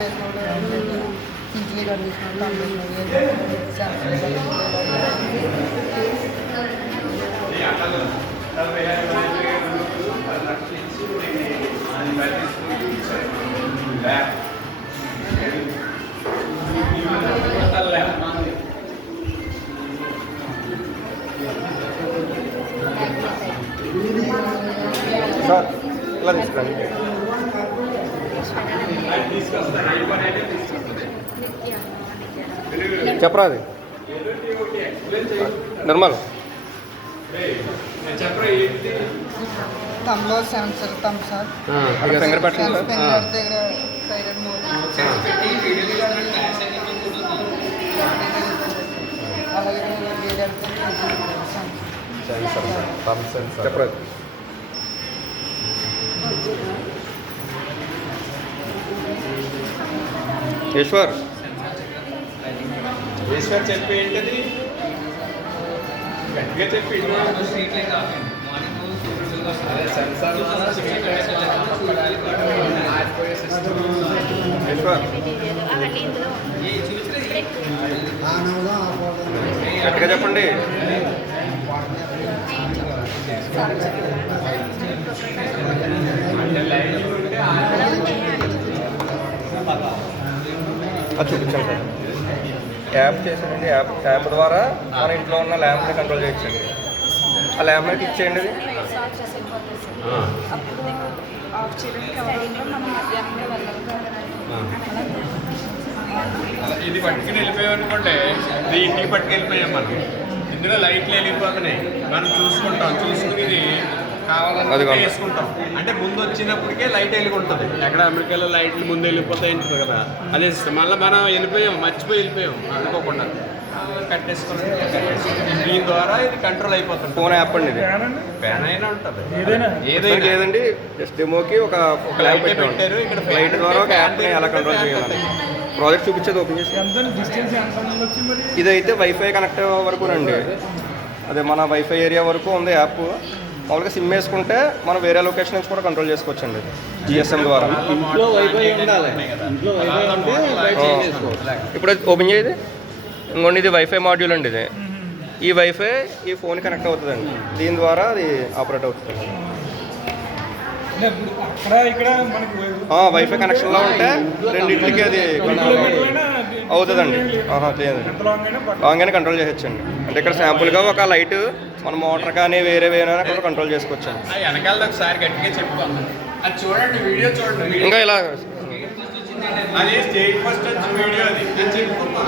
Idli conditioner sir ఇలా తీసుకురండి. చెప్పరా అది నిర్మల్ తమ్లో సెన్సర్ తమ్ సార్ ఫింగర్ పెట్టండి సార్. చెప్పరా ఈశ్వర్ చెప్పి ఏంటది గట్టిగా చెప్పి ఈశ్వర్ గట్టిగా చెప్పండి. అది చూపించాను సార్. యాప్ చేశానండి. యాప్ ద్వారా మన ఇంట్లో ఉన్న ల్యాంప్ని కంట్రోల్ చేయొచ్చండి. ఆ ల్యాంప్ని క్లిక్ చేయండి. ఇది పట్టుకుని వెళ్ళిపోయాం అనుకోండి, ఇది ఇంటికి పట్టుకెళ్ళిపోయాం మనం. ఇందులో లైట్లు వెళ్ళిపోతున్నాయి, మనం చూసుకుని ఇది కావాలని వేసుకుంటాం. అంటే ముందు వచ్చినప్పటికే లైట్ వెళ్ళుకుంటుంది. ఎక్కడ అమెరికాలో లైట్లు ముందు వెళ్ళిపోతాయి ఉంటుంది కదా, అదే మళ్ళీ మనం మర్చిపోయి వెళ్ళిపోయాం అనుకోకుండా కట్టేసుకుని దీని ద్వారా ఇది కంట్రోల్ అయిపోతుంది. ఫోన్ యాప్ అండి. ఇది ఫ్యాన్ అయినా ఉంటుంది, ఏదైనా లేదండి. జస్ట్ డెమోకి ఒక ల్యాంప్ పెట్టారు. ఇక్కడ లైట్ ద్వారా ఒక యాప్ని ఎలా కంట్రోల్ చేయాలని ప్రాజెక్ట్ చూపించేది ఓపెన్ చేసి. ఇదైతే వైఫై కనెక్ట్ వరకు రండి. అదే మన వైఫై ఏరియా వరకు ఉంది యాప్. మామూలుగా సిమ్ వేసుకుంటే మనం వేరే లొకేషన్ నుంచి కూడా కంట్రోల్ చేసుకోవచ్చండి జిఎస్ఎం ద్వారా. ఇప్పుడు ఓపెన్ చేయదు. ఇంకోండి ఇది వైఫై మాడ్యూల్ అండి. ఇది ఈ వైఫై ఈ ఫోన్ కనెక్ట్ అవుతుందండి. దీని ద్వారా అది ఆపరేట్ అవుతుంది. వైఫై కనెక్షన్లో ఉంటే రెండింటికి అది అవుతుందండి. లాంగ్గానే కంట్రోల్ చేయొచ్చండి. అంటే ఇక్కడ శాంపుల్గా ఒక లైట్ మన మోటార్ కానీ వేరే కూడా కంట్రోల్ చేసుకోవచ్చండి. వెనకాల ఒకసారి గట్టిగా చెప్పుకోండి. అది చూడండి, వీడియో చూడండి. ఇంకా ఇలా అది స్టేట్ ఫస్ట్ వీడియో అది చెప్పుకోమ్మా.